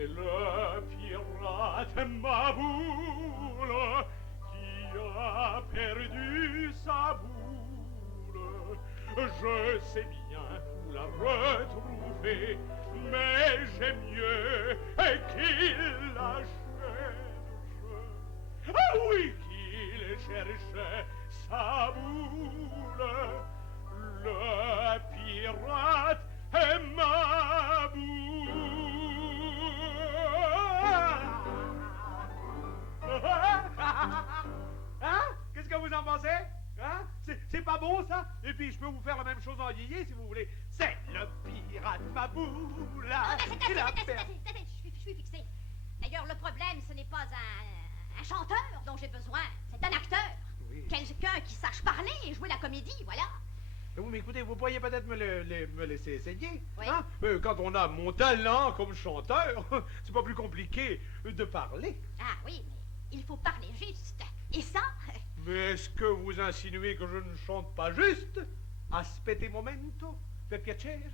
Et le pirate ma boule qui a perdu sa boule. Je sais bien où la retrouver, mais j'aime mieux qu'il la cherche. Ah oui, qu'il cherche sa boule. Le pirate est ma boule. Hein? Qu'est-ce que vous en pensez? Hein? C'est pas bon, ça? Et puis, je peux vous faire la même chose en yéyé, si vous voulez. C'est le pirate Maboula. C'est assez, je suis fixé. D'ailleurs, le problème, ce n'est pas un chanteur dont j'ai besoin, c'est un acteur. Oui. Quelqu'un qui sache parler et jouer la comédie, voilà. Oui, mais écoutez, vous pourriez peut-être me laisser essayer. Oui. Hein? Quand on a mon talent comme chanteur, c'est pas plus compliqué de parler. Ah oui, mais il faut parler juste. Et ça... Mais est-ce que vous insinuez que je ne chante pas juste? Aspette momento, per piacere.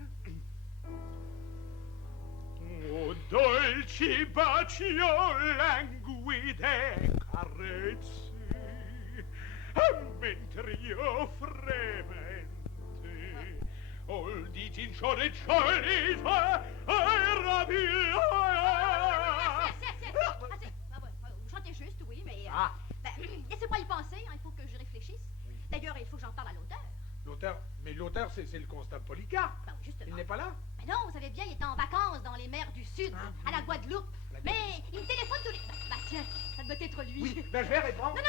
O dolci baci, o languide carezze, mentre io fremente ol diti in ciole ciolita e rapilla. Assez. Vous chantez juste, oui, mais... Ah. Laissez-moi y penser, hein, il faut que je réfléchisse. Oui. D'ailleurs, il faut que j'en parle à l'auteur. L'auteur, mais l'auteur, c'est le constable Polycarpe. Ben, justement. Il n'est pas là? Mais non, vous savez bien, il est en vacances dans les mers du Sud, à la Guadeloupe. Mais il me téléphone tous les... Bah tiens, ça doit être lui. Oui, ben je vais répondre. Non,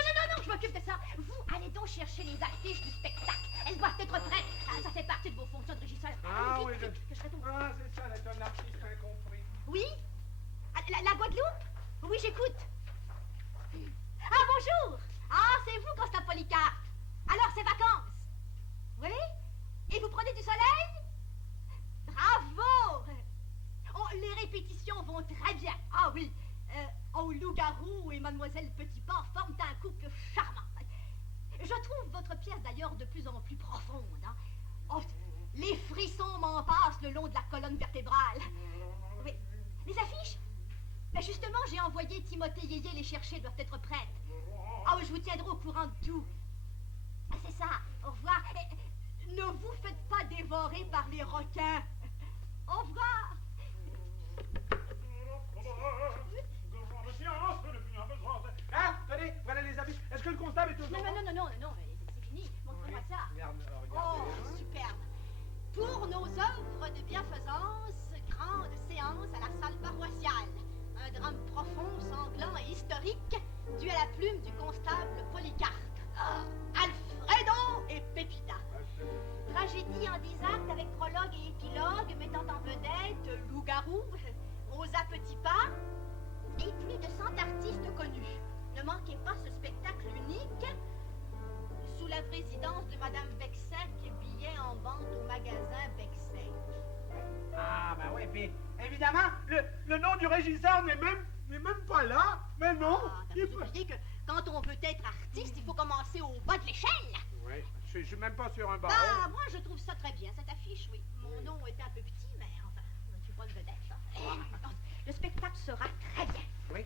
je m'occupe de ça. Vous, allez donc chercher les affiches du spectacle. Elles doivent être prêtes. Ah, ça fait partie de vos fonctions de régisseur. Ah oui, vite, que je serai tout... Ah, c'est ça, c'est un artiste incompris. Oui? Ah, la Guadeloupe? Oui, j'écoute. Ah, bonjour! Ah, c'est vous, Constable Polycarpe. Alors, c'est vacances. Oui? Et vous prenez du soleil? Bravo! Oh, les répétitions vont très bien. Ah oui. Loup-garou et Mademoiselle Petitpas forment un couple charmant. Je trouve votre pièce d'ailleurs de plus en plus profonde. Hein? Oh, les frissons m'en passent le long de la colonne vertébrale. Oui. Les affiches? Ben justement, j'ai envoyé Timothée Yéyé les chercher, doivent être prêtes. Ah oui, je vous tiendrai au courant de tout. C'est ça. Au revoir. Et, ne vous faites pas dévorer par les requins. Au revoir. Ah, tenez, voilà les affiches. Est-ce que le constable est toujours là? Non, c'est fini. Montrez-moi ça. Regardez. Oh, superbe. Pour nos œuvres de bienfaisance, grande séance à la salle paroissiale. Un drame profond, sanglant et historique, dû à la plume du constable Polycarpe. Alfredo et Pépita. Tragédie en 10 actes avec prologue et épilogue, mettant en vedette Loup-garou, Rosa Petitpas et plus de 100 artistes connus. Ne manquez pas ce spectacle unique sous la présidence de Madame Bexec, billets en vente au magasin Bexec. Ah, ben oui, puis évidemment, le nom du régisseur n'est même pas là. Mais non. Vous oubliez que quand on veut être artiste, il faut commencer au bas de l'échelle. Oui, je suis même pas sur un barreau. Ah, moi, je trouve ça très bien, cette affiche, oui. Mon nom est un peu petit, mais enfin, je ne suis pas le vedette. Hein. Le spectacle sera très bien. Oui.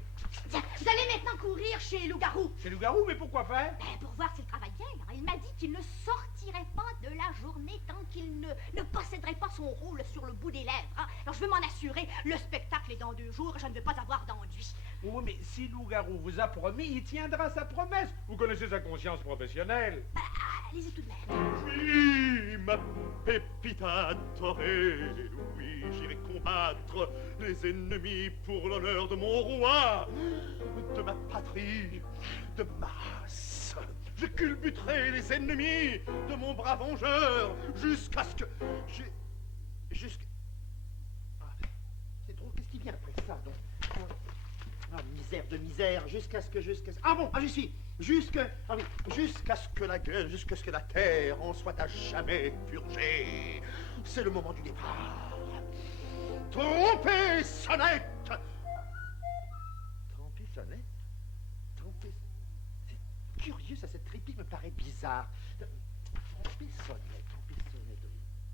Tiens, vous allez maintenant courir chez Loup-garou. Chez Loup-garou, mais pourquoi faire? Ben, pour voir s'il travaille bien. Là. Il m'a dit qu'il ne sortirait pas de la journée tant qu'il ne posséderait pas son rôle sur le bout des lèvres. Hein. Alors, je veux m'en assurer. Le spectacle est dans 2 jours. Je ne veux pas avoir d'enduit. Oui, mais si Loup-garou vous a promis, il tiendra sa promesse. Vous connaissez sa conscience professionnelle. Allez-y tout de même. Oui, ma Pépita adorée, oui, j'irai combattre les ennemis pour l'honneur de mon roi, de ma patrie, de ma race. Je culbuterai les ennemis de mon bras vengeur jusqu'à ce que... Ah, c'est trop, qu'est-ce qui vient après ça, donc? Ah, misère de misère, jusqu'à ce que... Ah bon, j'y suis. Jusqu'à ce que la gueule, jusqu'à ce que la terre en soit à jamais purgée. C'est le moment du départ. Trompez, sonnette! Trompez, sonnette? Trompez... C'est curieux, ça, cette réplique me paraît bizarre. Trompez, sonnette, oui.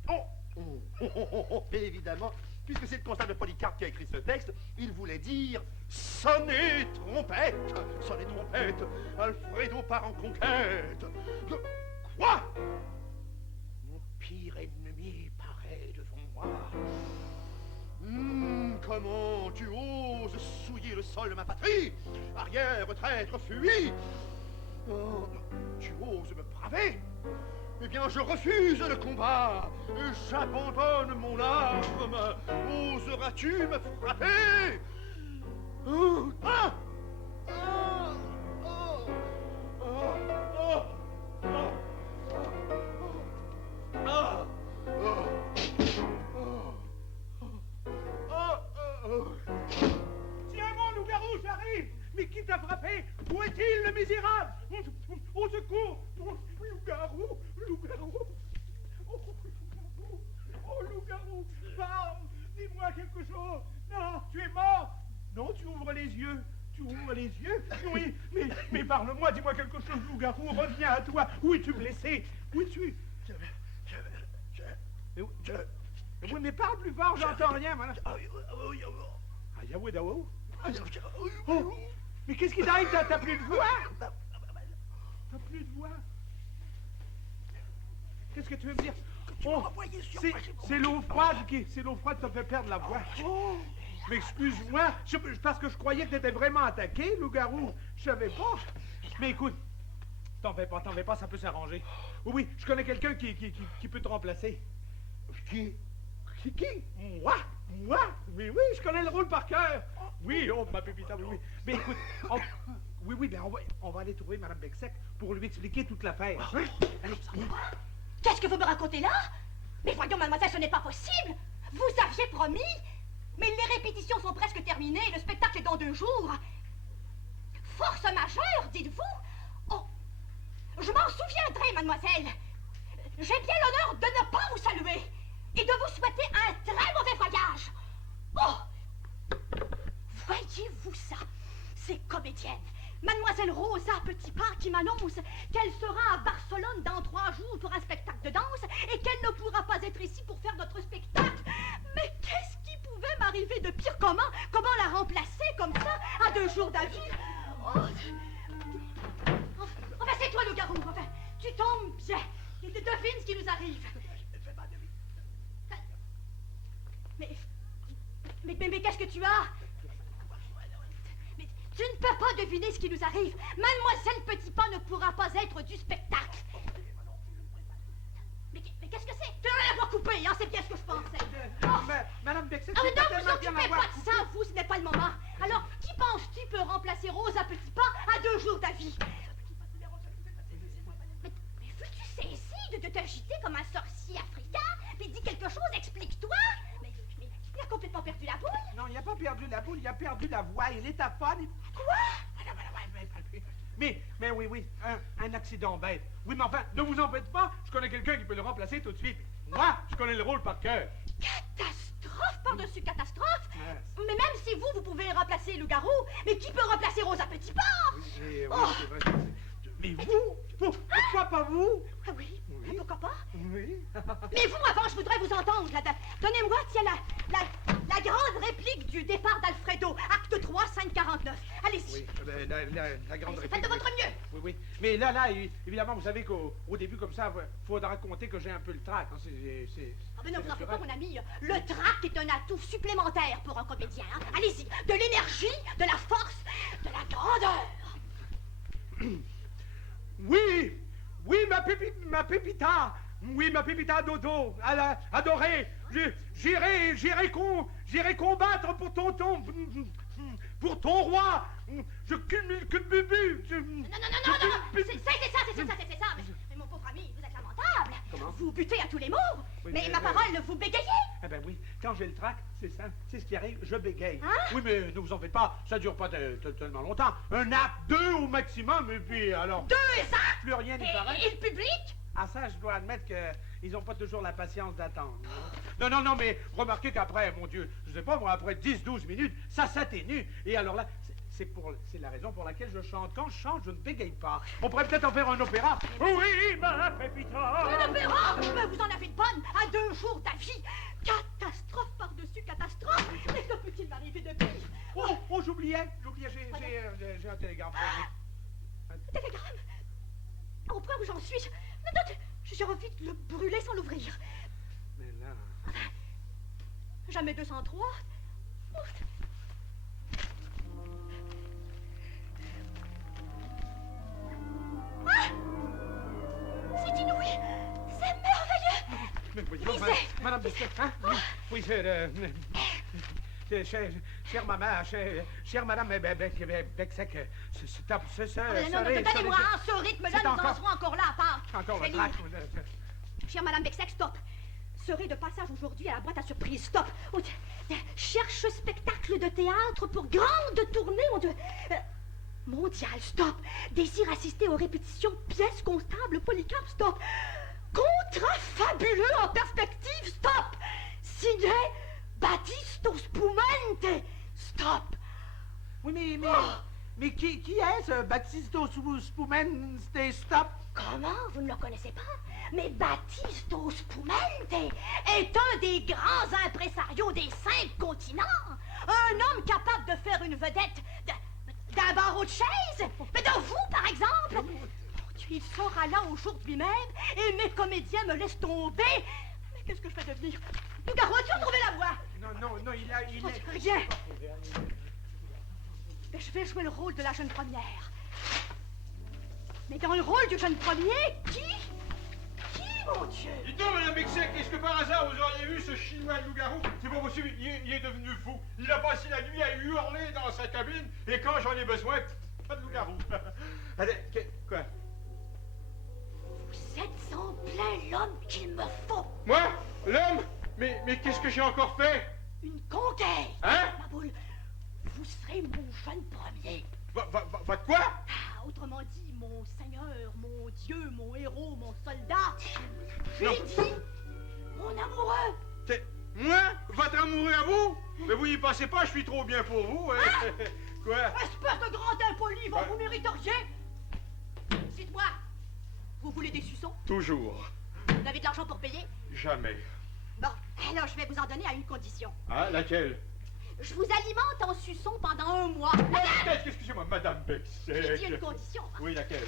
Oh, évidemment, puisque c'est le constable Polycarpe qui a écrit ce texte, il voulait dire sonnez trompette, Alfredo part en conquête. Quoi? Mon pire ennemi paraît devant moi. Comment tu oses souiller le sol de ma patrie? Arrière, traître, fuis! Oh, tu oses me braver? Eh bien, je refuse le combat et j'abandonne mon arme. Oseras-tu me frapper? Oh, ah! Ah! Oh! Oh! Oh! Oh! Ah! Oh! Tiens, mon loup-garou, j'arrive! Mais qui t'a frappé? Où est-il, le misérable? Au secours! Loup-garou! Loup-garou! Oh, loup-garou! Parle! Dis-moi quelque chose! Non, tu es mort! Non, tu ouvres les yeux! Tu ouvres les yeux? Oui, mais parle-moi, dis-moi quelque chose, loup-garou! Reviens à toi! Où es-tu blessé? Où es-tu? Oui, mais parle plus fort, j'entends rien, voilà. Ah, Yahweh Dawo? Oh, mais qu'est-ce qui t'arrive? T'as plus de voix? T'as plus de voix? Qu'est-ce que tu veux me dire? Oh, c'est l'eau froide c'est l'eau froide qui t'a fait perdre la voix. Oh, mais excuse-moi, parce que je croyais que t'étais vraiment attaqué, loup-garou. Je savais pas. Mais écoute, t'en fais pas, ça peut s'arranger. Oui, je connais quelqu'un qui peut te remplacer. Qui? Moi? Mais oui, je connais le rôle par cœur. Oui, oh, ma pépita, oui. Mais écoute, ben on va aller trouver Madame Bexec pour lui expliquer toute l'affaire. Hein? Allez. Qu'est-ce que vous me racontez là? Mais voyons, mademoiselle, ce n'est pas possible. Vous aviez promis. Mais les répétitions sont presque terminées. Le spectacle est dans 2 jours. Force majeure, dites-vous? Oh, je m'en souviendrai, mademoiselle. J'ai bien l'honneur de ne pas vous saluer et de vous souhaiter un très mauvais voyage. Oh! Voyez-vous ça? Ces comédiennes. Mademoiselle Rosa Petitpas qui m'annonce qu'elle sera à Barcelone dans 3 jours pour un spectacle de danse et qu'elle ne pourra pas être ici pour faire notre spectacle. Mais qu'est-ce qui pouvait m'arriver de pire? Comment la remplacer comme ça à 2 jours d'avis? Oh. Enfin, c'est toi, le garou. Enfin, tu tombes bien. Et tu devines ce qui nous arrive. Mais qu'est-ce que tu as? Mais tu ne peux pas deviner ce qui nous arrive. Mademoiselle Petitpas ne pourra pas être du spectacle. Mais qu'est-ce que c'est? Tu vas l'avoir coupé, hein, c'est bien ce que je pensais. Oh. Madame Bexec, Ah, ne vous occupez pas de ça, vous, ce n'est pas le moment. Alors, qui penses-tu peut remplacer Rosa Petitpas à 2 jours d'avis? Mais veux-tu cesser de t'agiter comme un sorcier africain? Puis dis quelque chose, explique-toi. Mais il a complètement perdu la boule. Non, il n'a pas perdu la boule, il a perdu la voix. Il est aphone. Quoi? Mais oui, un accident bête. Oui, mais enfin, ne vous en faites pas, je connais quelqu'un qui peut le remplacer tout de suite. Moi, je connais le rôle par cœur. Catastrophe par-dessus catastrophe. Yes. Mais même si vous pouvez remplacer le garou, mais qui peut remplacer Rosa Petitpas? Oui, Oh. c'est vrai. Mais vous? Pourquoi pas vous? Ah oui, Oui. pourquoi pas? Oui. Mais vous, avant, je voudrais vous entendre. Donnez-moi, tiens, la grande réplique du départ d'Alfredo, acte 3, scène 49. Allez-y. Oui, la grande réplique. Faites de votre mieux. Oui. Mais là, évidemment, vous savez qu'au début, comme ça, il faudra raconter que j'ai un peu le trac. Hein. Ah ben non, vous en faites pas, mon ami. Le trac est un atout supplémentaire pour un comédien. Hein. Allez-y, de l'énergie, de la force, de la grandeur. Oui, ma pépita. Oui, ma pépita Dodo, adorée. J'irai combattre pour ton roi. Je cumule que bubu. Non, c'est ça. Mais mon pauvre ami, vous êtes lamentable. Comment? Vous butez à tous les mots. Oui, mais ma parole, vous bégayez. Eh ben oui, quand j'ai le trac, c'est ça. C'est ce qui arrive, je bégaye. Hein? Oui, mais ne vous en faites pas, ça dure pas tellement longtemps. Un acte, 2 au maximum, et puis alors... 2 actes. Plus rien n'y paraît. Et le public? Ah ça, je dois admettre qu'ils n'ont pas toujours la patience d'attendre. Non, mais remarquez qu'après, mon Dieu, je sais pas moi, après 10-12 minutes, ça s'atténue. Et alors là, C'est la raison pour laquelle je chante. Quand je chante, je ne bégaye pas. On pourrait peut-être en faire un opéra. Oui, ma Pépita. Un opéra? Mais vous en avez une bonne à 2 jours d'avis. Catastrophe par-dessus catastrophe. Mais que peut-il m'arriver de pire? Oh, j'oubliais, j'ai un télégramme. Un télégramme? Au point où j'en suis, j'ai envie de le brûler sans l'ouvrir. Mais là... Jamais 203. Ah! C'est inouï. C'est merveilleux. Mais voyons, Lisez. Madame Besset, hein? Oui, chère maman, chère madame Bexec, stop, donnez-moi ce rythme-là, nous en serons encore là à part. Encore Je vais le lire. trac. Chère madame Bexec, stop. Serez de passage aujourd'hui à la boîte à surprise, stop. Oh, cherche spectacle de théâtre pour grande tournée, mon Dieu. Mondial, stop. Désire assister aux répétitions pièces constables, Polycarpe, stop. Contrat fabuleux en perspective, stop. Signé Battisto Spumante, stop. Oui, mais qui est ce Battisto Spumante, stop? Comment? Vous ne le connaissez pas? Mais Battisto Spumante est un des grands impresarios des 5 continents. Un homme capable de faire une vedette d'un barreau de chaise. Mais de vous, par exemple. Mon Dieu, il sera là aujourd'hui même et mes comédiens me laissent tomber. Mais qu'est-ce que je vais devenir? Nougaro, as-tu retrouvé la voix? Non, il est... Rien. Mais je vais jouer le rôle de la jeune première. Mais dans le rôle du jeune premier, qui, mon Dieu? Dites donc, madame Bexec, est-ce que par hasard vous auriez vu ce chinois de loup-garou? C'est pas possible, il est devenu fou. Il a passé la nuit à hurler dans sa cabine, et quand j'en ai besoin, pas de loup-garou. Allez, quoi? Vous êtes en plein l'homme qu'il me faut. Moi? L'homme? Mais qu'est-ce que j'ai encore fait? Une conquête. Hein? Ma boule, vous serez mon jeune premier. Votre quoi? Ah, autrement dit, mon seigneur, mon dieu, mon héros, mon soldat. J'ai dit, mon amoureux. Moi? Votre amoureux à vous? Mais vous y passez pas, je suis trop bien pour vous. Hein? Ah! Quoi? Espèce de grand impoli, vous mériteriez. Dites-moi, vous voulez des suçons? Toujours. Vous avez de l'argent pour payer? Jamais. Bon, alors je vais vous en donner à une condition. Ah, laquelle? Je vous alimente en suçons pendant 1 mois. Excusez-moi, madame Bexec. J'ai dit une condition. Oui, laquelle?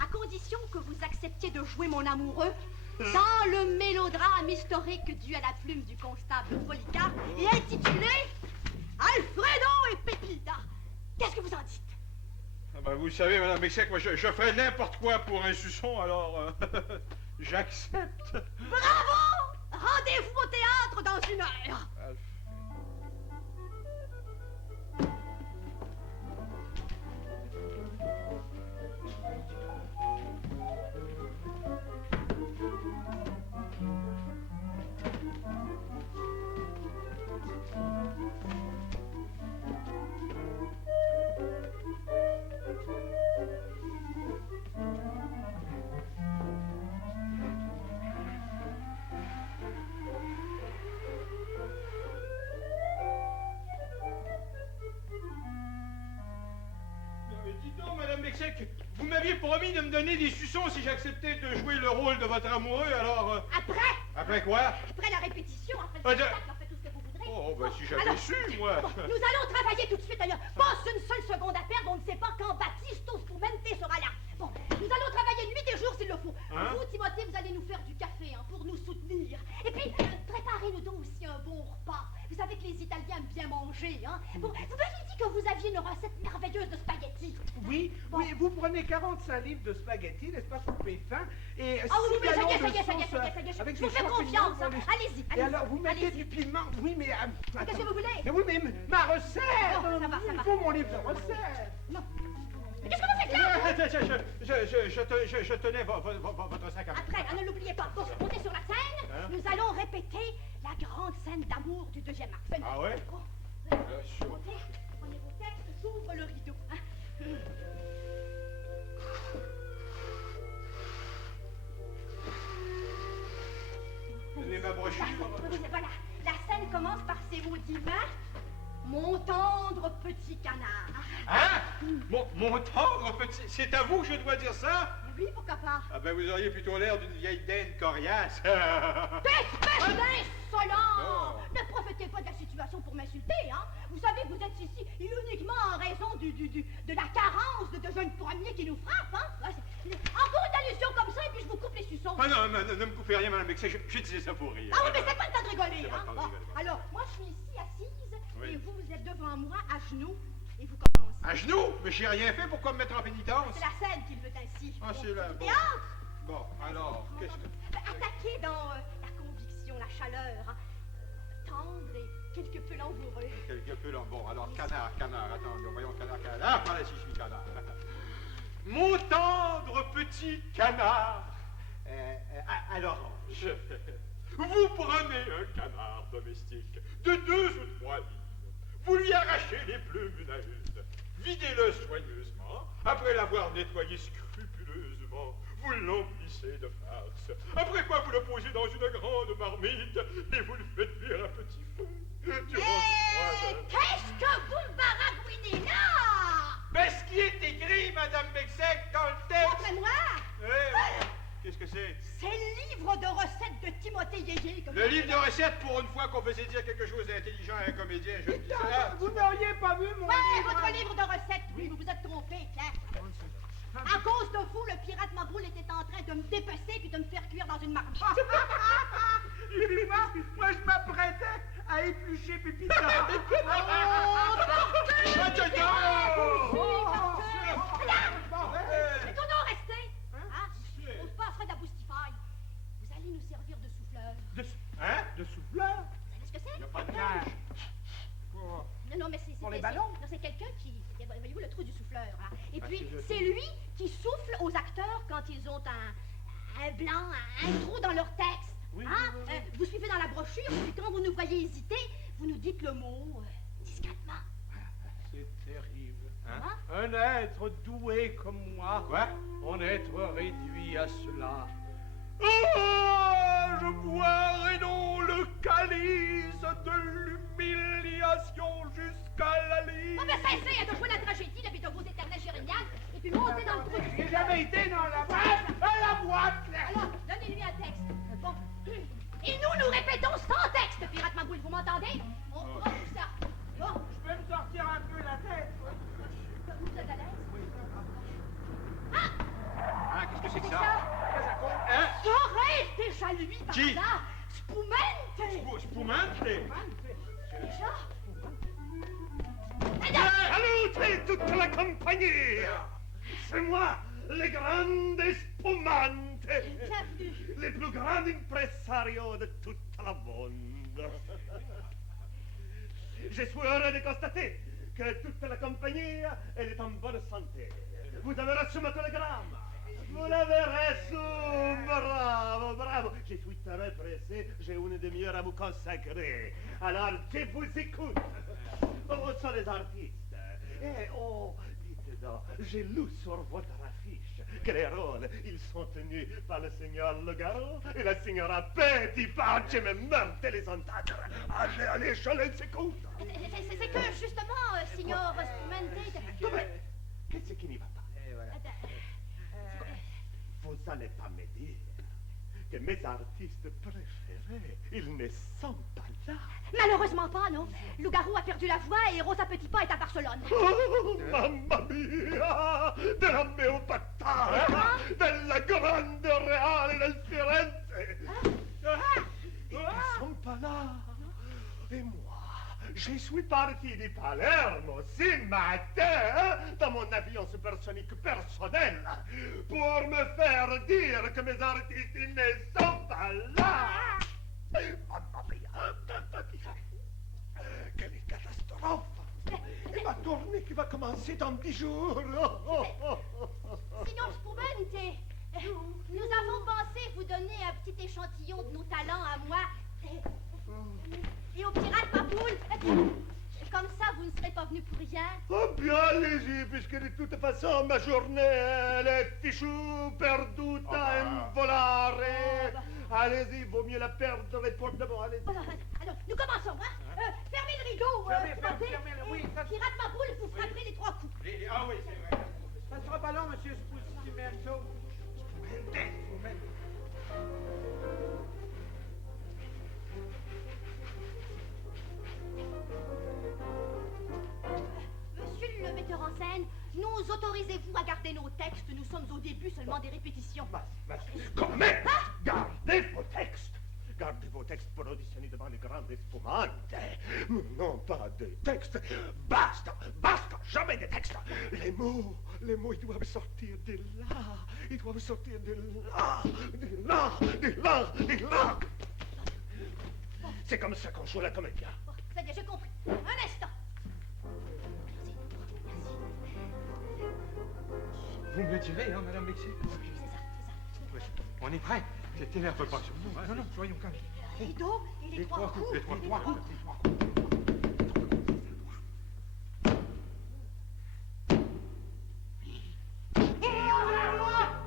À condition que vous acceptiez de jouer mon amoureux dans le mélodrame historique dû à la plume du constable Polycarpe et intitulé Alfredo et Pépita. Qu'est-ce que vous en dites? Ah ben, vous savez, madame Bexec, moi je ferais n'importe quoi pour un suçon, alors j'accepte. Bravo! Rendez-vous au théâtre dans 1 heure. Dites donc, madame Bexec, vous m'aviez promis de me donner des suçons si j'acceptais de jouer le rôle de votre amoureux, alors... Après? Après quoi? Après la répétition, après le spectacle, après tout ce que vous voudrez. Oh, ben si j'avais Alors, su, moi... Bon, nous allons travailler tout de suite d'ailleurs. Pas une seule seconde à perdre, on ne sait pas quand Battisto Spumante sera là. Bon, nous allons travailler nuit et jour s'il le faut. Hein? Vous, Timothée, vous allez nous faire du café pour nous soutenir. Et puis, préparez-nous donc aussi un bon repas. Vous savez que les Italiens aiment bien manger, hein. Bon, vous m'aviez dit que vous aviez une recette merveilleuse de spaghettis. Oui, vous prenez 45 livres de spaghettis, n'est-ce pas, coupés fin, et Ah oui, mais ça y est, gallons de ça y est, ça y est, sauce, ça y est, ça y est, avec je vous des fais champignons confiance, hein. dans les- Allez-y, Et allez-y. alors, vous mettez allez-y. du piment, oui, mais... Qu'est-ce que vous voulez? Mais oui, mais ma recette! Bon, ça va, ça Il va. faut mon livre de recettes! Non. Mais qu'est-ce que vous faites là? Je tenais votre sac à main. Après, ne l'oubliez pas, pour monter sur la scène, Hein? nous allons répéter la grande scène d'amour du 2e acte. Venez. Ah ouais? Bon, montez, prenez vos textes, j'ouvre le rideau. Hein. Donnez ma brochure. Voilà, la scène commence par ces mots divins. Mon tendre tendre petit canard. Hein? Mon tendre petit... C'est à vous que je dois dire ça? Oui, pourquoi pas? Ah ben, vous auriez plutôt l'air d'une vieille dinde coriace. Espèce d'insolent! Non. Ne profitez pas de la situation pour m'insulter, hein? Vous savez que vous êtes ici uniquement en raison de la carence de jeunes poignets qui nous frappent, hein? Encore une allusion comme ça et puis je vous coupe les suçons. Ah non, ne me coupez rien, madame Bexet, je disais ça pour rire. Ah oui, mais c'est pas le temps de rigoler, C'est pas hein? le temps de rigoler. Alors, moi, je suis ici assise Oui. et vous êtes devant moi à genoux et vous commencez. À genoux? Mais j'ai rien fait, pourquoi me mettre en pénitence? C'est la scène qui le veut ainsi. Ah, c'est là, bon. Théâtre! Bon, alors, qu'est-ce que... Attaquez dans la conviction, la chaleur, hein, tendre et quelque peu langoureux. Quelque peu long. Bon, alors, canard, attends, voyons, canard. Ah, voilà, si je suis canard. Mon tendre petit canard. Alors, vous prenez un canard domestique de 2 ou 3 livres, vous lui arrachez les plumes une à une, videz-le soigneusement, après l'avoir nettoyé scrupuleusement, vous l'emplissez de farce, après quoi vous le posez dans une grande marmite et vous le faites cuire à petit feu. Qu'est-ce que vous me baragouinez là? Mais ce qui est écrit, Madame Bexec, dans le texte... Montrez-moi! Qu'est-ce que c'est? C'est le livre de recettes de Timothée Yéyé. Le livre de recettes, pour une fois qu'on faisait dire quelque chose d'intelligent à un comédien, je dis ça. Vous n'auriez pas vu mon Ouais, livre? votre livre de recettes, oui, vous vous êtes trompé, tiens. À cause de vous, le pirate Maboule était en train de me dépecer puis de me faire cuire dans une marmite. Et puis moi, je m'apprêtais à éplucher Pépita. Plutôt non, restez. Hein? On se passera de la boustifaille. Vous allez nous servir de souffleur. Hein? De souffleur? Vous savez ce que c'est? Il n'y a pas de Neige. Non, mais c'est... Pour les ballons? Non, c'est quelqu'un qui... Voyez-vous le trou du souffleur, là. Et Ah, puis, c'est c'est lui qui souffle aux acteurs quand ils ont un blanc, un trou dans leur texte. Oui, Hein? oui, oui. Vous suivez dans la brochure, puis quand vous nous voyez hésiter, vous nous dites le mot discrètement. C'est terrible. Hein? Un être doué comme moi, Quoi? en être réduit à cela. Ah, je boirai donc le calice de l'humiliation jusqu'à la ligne. Oh, mais cessez de jouer la tragédie depuis de vos éternels jérémiades, et puis montez dans le trou du J'ai souffleur. jamais été dans la boîte, là. Alors, donnez-lui un texte. Bon. Et nous répétons sans texte, pirate Maboule, vous m'entendez? On fera tout ça. Bon, Je peux me sortir un peu la tête. vous êtes à l'aise? Ah, qu'est-ce que c'est que C'est ça? ça? Hein? Serait-ce déjà lui par Qui? hasard? Spumante! Spumante? Déjà? Salutez toute la compagnie! C'est moi, le grande spumante! Bienvenue. Le plus grand impresario de toute la monde. Je suis heureux de constater que toute la compagnie elle est en bonne santé. Vous avez reçu ma télégramme. Vous l'avez reçu. Bravo, bravo. Je suis très pressé. J'ai une demi-heure à vous consacrer. Alors, je vous écoute. Où sont les artistes? Eh, oh, dites donc, j'ai lu sur votre affiche que les rôles, ils sont tenus par le seigneur Logarot et la signora Petitpas. Je me meurs de les entendre. Allez, je les écoute. C'est que, justement, signor Spumante... Comment? Qu'est-ce qui n'y va pas? Vous n'allez pas me dire que mes artistes préférés, ils ne sont pas là. Malheureusement pas, non. Loup-garou a perdu la voix et Rosa Petitpas est à Barcelone. Oh, mamma mia! Della Meopatata! Della Grande Reale del Firenze! Ils ne sont pas là. Et moi, je suis parti de Palermo ce matin dans mon avion supersonique personnel pour me faire dire que mes artistes ils ne sont pas là. Mamma mia! Quelle catastrophe! Et ma tournée qui va commencer dans 10 jours. Signor Spumante, nous avons pensé vous donner un petit échantillon de nos talents à moi et au pirate Maboule. Comme ça, vous ne serez pas venu pour rien. Oh bien, allez-y, puisque de toute façon, ma journée, elle est fichue, perduta in volare. Allez-y, vaut mieux la perdre pour de bon, allez-y. Alors, nous commençons, hein? Fermez le rideau, fermez-le, oui, ça- Pirate ma boule, vous frapperez les 3 coups. Ah oui, c'est vrai. Ça sera pas long, monsieur Spumento. Spumento. Monsieur le metteur en scène, nous autorisez-vous à garder nos textes? Nous sommes au début seulement des répétitions. Quand même, gardez vos textes. Gardez vos textes pour auditionner devant les grandes espumantes. Non pas des textes. Basta, basta, jamais des textes. Les mots, ils doivent sortir de là. Ils doivent sortir de là, de là, de là, de là. C'est comme ça qu'on joue la comédie. Bon, ça y est, j'ai compris. Un instant. Vous me le direz, hein, Madame Bexy? C'est ça. On est prêt. T'énerve pas sur nous. Non, non, soyons calmes. Le rideau et les 3 coups. Les trois coups.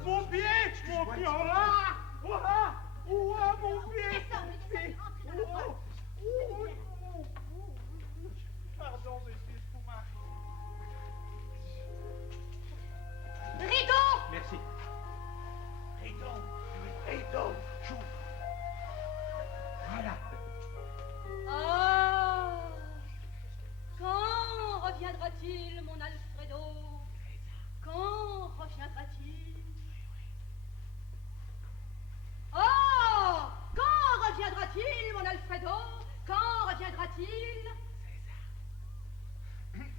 Mon pied, oh là! Ouah, mon pied! Pardon, monsieur Spumante. Rideau! Merci. Rideau, joue. Voilà. Ah! Quand reviendra-t-il, mon Alfredo? Quand reviendra-t-il? Oh! Quand reviendra-t-il, mon Alfredo? Quand reviendra-t-il?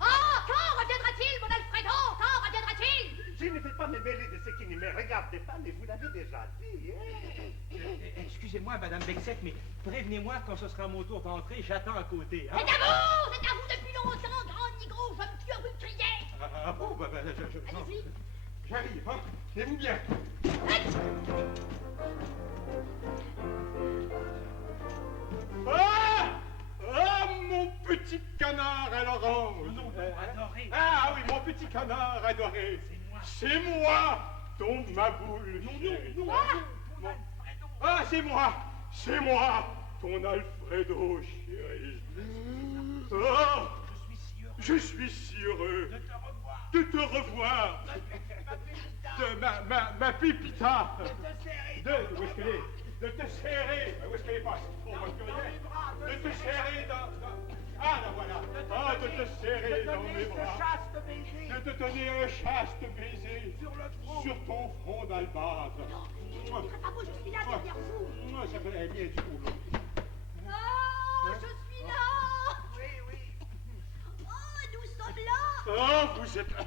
Oh! Quand reviendra-t-il, mon Alfredo? Quand reviendra-t-il? Je ne vais pas me mêler de ce qui ne me regarde pas, mais vous l'avez déjà dit, hein? Excusez-moi, Madame Bexec, mais prévenez-moi quand ce sera mon tour d'entrer. J'attends à côté. Hein? C'est à vous depuis longtemps, grand nigro, je me tue à vous de crier. Ah bon, non. Allez-y. J'arrive, hein? Tenez-vous bien. Ah, mon petit canard à l'orange. Adoré. Ah oui, mon petit canard adoré. C'est moi, ton maboule. Ah, c'est moi, ton Alfredo, chéri. Oh, je suis si heureux de te revoir. De ma pépita. Où est-ce qu'elle est? De te serrer. Où est-ce qu'elle est passée? Oh, moi, je connais. De te serrer dans... Ah, là, voilà. Ah, de te serrer dans mes bras. De te donner un chaste baiser sur ton front d'albâtre. Ah bon, je suis là derrière vous. Ça ferait bien du boulot. Oh, je suis là. Oui. Oh, nous sommes là. Oh, vous êtes là.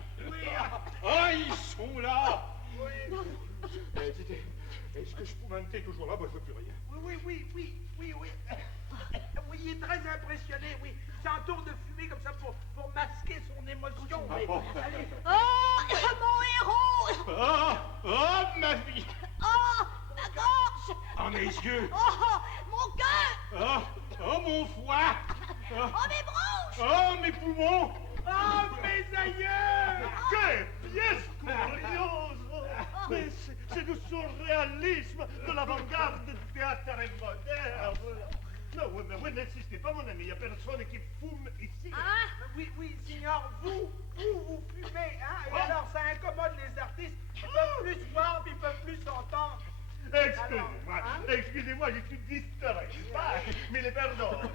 Ah, ils sont là. Dites, est-ce que je peux monter toujours là? Moi, je ne veux plus rien. Oui. Oui, il est très impressionné, oui. C'est un tour de fumée comme ça pour masquer son émotion. Ah mais- bon. Allez. Oh, mon héros. Oh, ma vie. Oh, ma gorge. Oh, mes yeux. Oh, mon cœur. Oh, mon foie. Oh, mes bronches. Oh, mes poumons. Oh, mes aïeux! Quelle pièce curieuse! Mais c'est du surréalisme, de l'avant-garde du théâtre moderne. Non, vous n'insistez pas, mon ami, il n'y a personne qui fume ici. Ah, Oui, signor, vous fumez, hein? Et alors, ça incommode les artistes. Ils peuvent plus voir, puis ils peuvent plus entendre. Excusez-moi, je suis distrait. Mais les pardonne.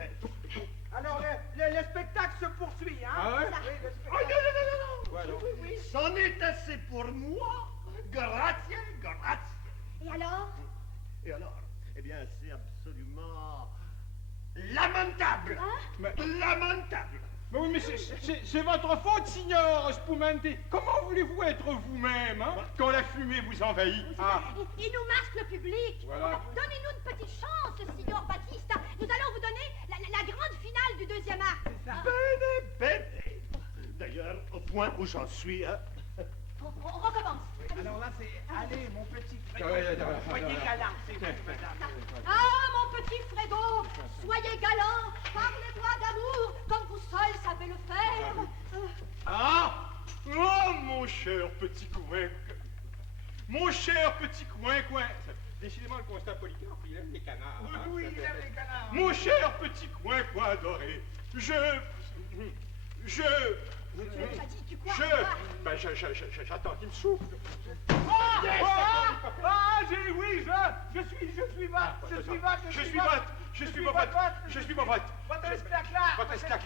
Alors, le spectacle se poursuit, hein? Ah ouais? Oui, le Oh, spectacle. non. C'en est assez pour moi. Grazie. et alors? Et alors? Eh bien, c'est absolument lamentable. Lamentable. Mais oui, mais c'est votre faute, signor Spumante. Comment voulez-vous être vous-même, hein, quand la fumée vous envahit? Ah. Il nous masque le public. Voilà. Donnez-nous une petite chance, signor Battista. Nous allons vous donner la grande finale du 2e acte. Bene. D'ailleurs, au point où j'en suis, hein, On recommence. Alors là, c'est allez, mon petit frère. Ouais, Soyez galant, c'est vous, madame. Ah, mon petit Fredo, soyez galant, parlez-moi d'amour, comme vous seul savez le faire. Ah! Oh, mon cher petit coin. Mon cher petit coin. Décidément, le constat Polycarpe, il aime les canards. Oui, hein. oui, il aime les canards. Mon cher petit coin doré, Tu n'avais pas dit, tu crois ben, j'attends qu'il me souffle. Oui, je suis Watt, je suis Watt, Je suis Watt, je suis Watt, je suis Watt. Votre esclave, Votre esclave,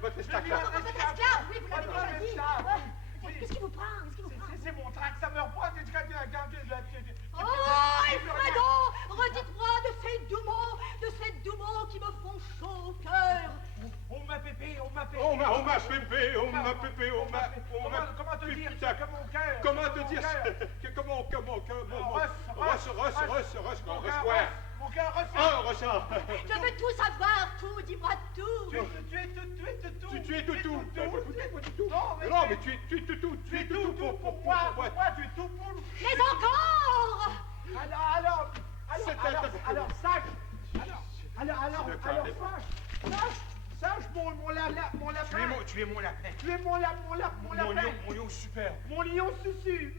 votre esclave. Votre esclave, oui, vous l'avez déjà dit. Qu'est-ce qui vous prend? C'est mon trac, ça me reprend. Oh, Alfredo, redites-moi de ces doux mots qui me font chaud au cœur. On m'a pépé. On m'a pépé. Comment te dire putain. ça que mon cœur? Comment te dire ça? Comment Mon cœur ressort. Je veux tout savoir, tout, dis-moi tout. Tu es tout. Tu es tout. Non, mais tu es tout. Tu es tout. Pourquoi tu es tout pour... Mais encore! Alors, sache, sache, mon lapin. Tu es mon lapin. Tu es mon lapin. Mon lion super. Mon lion susu.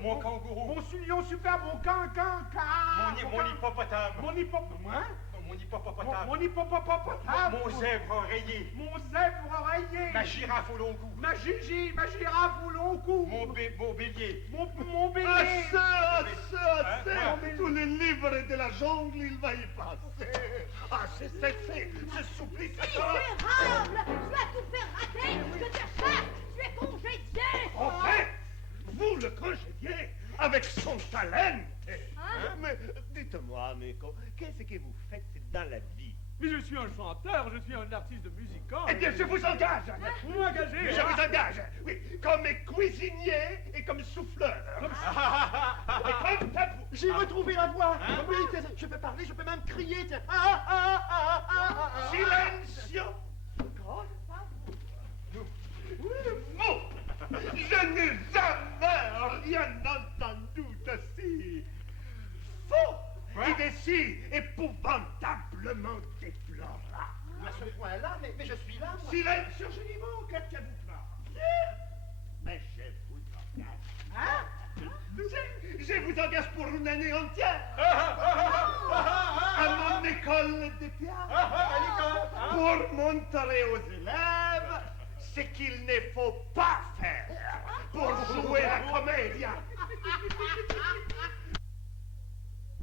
Mon kangourou. Mon lion super, mon can. Mon hippopotame. Mon hippopotame. Mon hippopotame. Mon hippopotame. Mon zèbre oreiller. Mon zèbre oreiller. Ma girafe au long cou. Ma girafe au long cou. Mon bélier. Mon bélier. Assez. Tous les livres de la jungle, il va y passer. C'est ce supplice. Misérable! Tu as tout fait rater! Je te chasse! Tu es congédié! Enfin, vous le congédiez avec son talent. Mais dites-moi, amico, qu'est-ce que vous faites dans la vie? Mais je suis un chanteur, je suis un artiste de musical. Eh bien, je vous engage. Vous m'engagez. Je vous engage, oui, comme cuisinier et comme souffleur. Et comme tabou. J'ai retrouvé la voix. Oui, je peux parler, je peux même crier. Tiens. Silencio. Mot. Je n'ai jamais rien entendu d'aussi faux et d'aussi épouvantablement déplorable. À ce point-là, mais je suis là, moi. Silencio, je dis mot, qu'est-ce que vous parlez? Mais je vous engage. Je vous engage pour une année entière à mon école de théâtre pour montrer aux élèves ce qu'il ne faut pas faire.